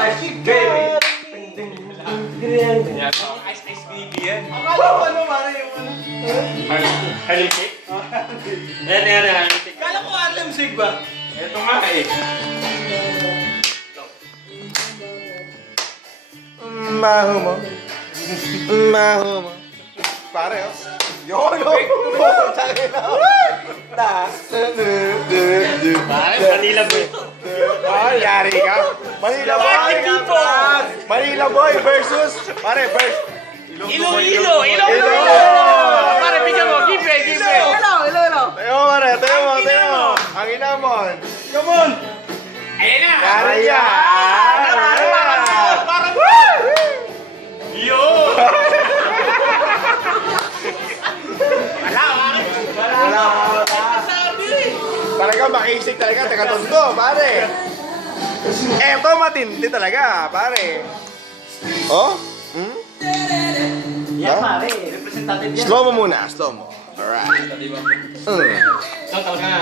Ice baby. Ice baby yan. Akala ko ano pare yung ano. Harlem Shake? Yan, Harlem Shake. Kala ko Harlem Shake ba? Ito nga eh. Maho mo. Maho mo. Pare, oh. Yun, oh. Tangin na. Pare, Manila boy. Oh, yari ka. Manila boy. Manila boy versus, pare, versus. Iloilo. Pare, bigyan mo. Give it. Tayo mo, pare. Tayo mo. Ang inamon. Come on! Ayan na. Yari ka. Parang yo! Wala. Talaga makisig talaga. Taga-tondo, pare. Eto matindi talaga, pare. Oh? Hmm? Yan pare, representative yan. Slow mo muna, slow mo. Alright. Ito talaga.